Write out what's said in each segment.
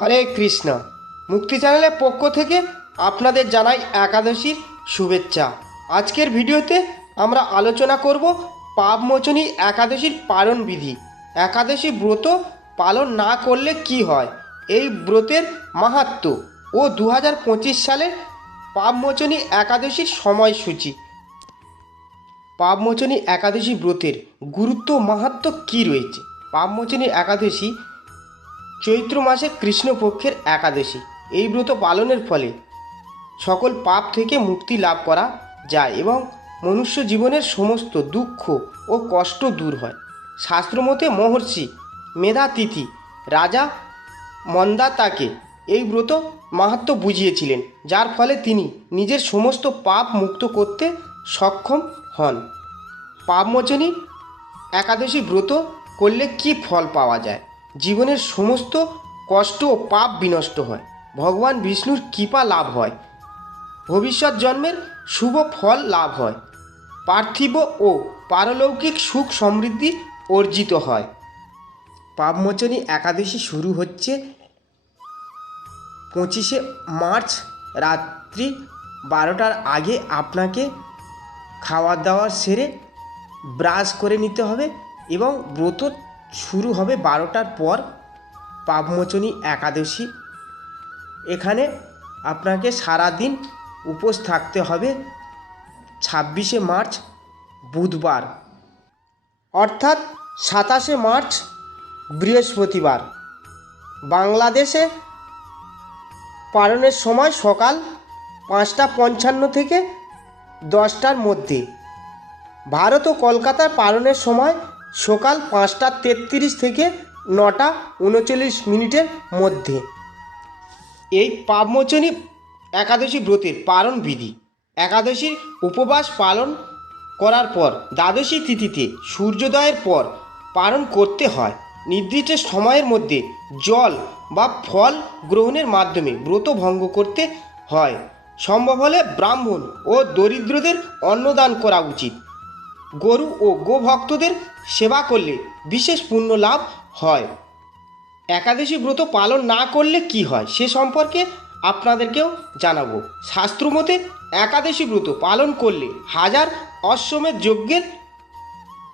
হরে কৃষ্ণ। মুক্তি চ্যানেলের পক্ষ থেকে আপনাদের জানাই একাদশীর শুভেচ্ছা। আজকের ভিডিওতে আমরা আলোচনা করব পাপমোচনী একাদশীর পালন বিধি। একাদশী ব্রত পালন না করলে কি হয়, এই ব্রতের মাহাত্ম্য ও 2025 সালের পাপমোচনী একাদশীর সময়সূচি। পাপমোচনী একাদশী ব্রতের গুরুত্ব মাহাত্ম্য কী রয়েছে? পাপমোচনী একাদশী চৈত্র মাসের কৃষ্ণপক্ষের একাদশী। এই ব্রত পালনের ফলে সকল পাপ থেকে মুক্তি লাভ করা যায় এবং মনুষ্য জীবনের সমস্ত দুঃখ ও কষ্ট দূর হয়। শাস্ত্রমতে মহর্ষি মেধাতিথি রাজা মন্দাতাকে এই ব্রত মাহাত্ম্য বুঝিয়েছিলেন, যার ফলে তিনি নিজের সমস্ত পাপ মুক্ত করতে সক্ষম হন। পাপমোচনী একাদশী ব্রত করলে কি ফল পাওয়া যায়? জীবনের সমস্ত কষ্ট ও পাপ বিনষ্ট হয়, ভগবান বিষ্ণুর কৃপা লাভ হয়, ভবিষ্যৎ জন্মের শুভ ফল লাভ হয়, পার্থিব ও পারলৌকিক সুখ সমৃদ্ধি অর্জিত হয়। পাপমোচনী একাদশী শুরু হচ্ছে 25শে মার্চ রাত্রি 12টার আগে। আপনাকে খাওয়া দাওয়া সেরে ব্রাশ করে নিতে হবে এবং ব্রত শুরু হবে 12টার পর। পাপমোচনী একাদশী, এখানে আপনাকে সারাদিন উপোস থাকতে হবে। 26শে মার্চ বুধবার অর্থাৎ 27শে মার্চ বৃহস্পতিবার বাংলাদেশে পালনের সময় সকাল 5:55 থেকে 10টার মধ্যে। ভারত ও কলকাতার পালনের সময় সকাল 5:33 থেকে 9:39 মধ্যে। এই পাপমোচনী একাদশী ব্রতের পালন বিধি। একাদশীর উপবাস পালন করার পর দ্বাদশী তিথিতে সূর্যোদয়ের পর পালন করতে হয়। নির্দিষ্ট সময়ের মধ্যে জল বা ফল গ্রহণের মাধ্যমে ব্রত ভঙ্গ করতে হয়। সম্ভব হলে ব্রাহ্মণ ও দরিদ্রদের অন্নদান করা উচিত। গরু ও গোভক্তদের সেবা করলে বিশেষ পুণ্য লাভ হয়। একাদশী ব্রত পালন না করলে কি হয় সে সম্পর্কে আপনাদেরকেও জানাবো। শাস্ত্রমতে একাদশী ব্রত পালন করলে 1000 অশ্বমেধ যজ্ঞের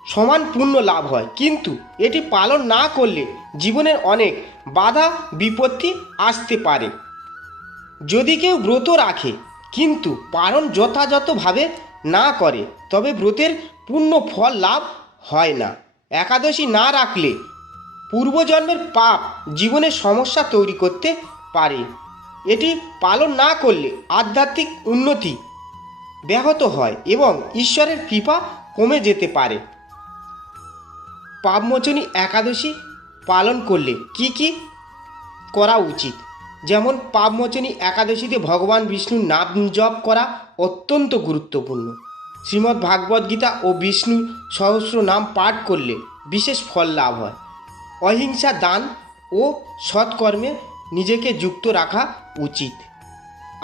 সমান পুণ্য লাভ হয়, কিন্তু এটি পালন না করলে জীবনের অনেক বাধা বিপত্তি আসতে পারে। যদি কেউ ব্রত রাখে কিন্তু পালন যথাযথভাবে না করে তবে ব্রতের পূর্ণ ফল লাভ হয় না। একাদশী না রাখলে পূর্বজন্মের পাপ জীবনের সমস্যা তৈরি করতে পারে। এটি পালন না করলে আধ্যাত্মিক উন্নতি ব্যাহত হয় এবং ঈশ্বরের কৃপা কমে যেতে পারে। পাপমোচনী একাদশী পালন করলে কি কি করা উচিত? যেমন পাপমোচনী একাদশীতে ভগবান বিষ্ণুর নাম জপ করা অত্যন্ত গুরুত্বপূর্ণ। শ্রীমদ্ ভাগবত গীতা ও বিষ্ণু সহস্র নাম পাঠ করলে বিশেষ ফল লাভ হয়। অহিংসা, দান ও সৎকর্মে নিজেকে যুক্ত রাখা উচিত।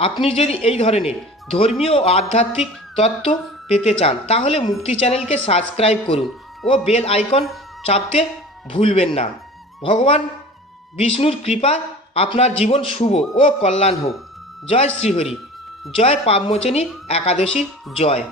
আপনি যদি এই ধরনের ধর্মীয় ও আধ্যাত্মিক তত্ত্ব পেতে চান তাহলে মুক্তি চ্যানেলকে সাবস্ক্রাইব করুন ও বেল আইকন চাপতে ভুলবেন না। ভগবান বিষ্ণুর কৃপা আপনার জীবন শুভ ও কল্যাণ হোক। জয় শ্রীহরি, জয় পাপমোচনী একাদশীর জয়।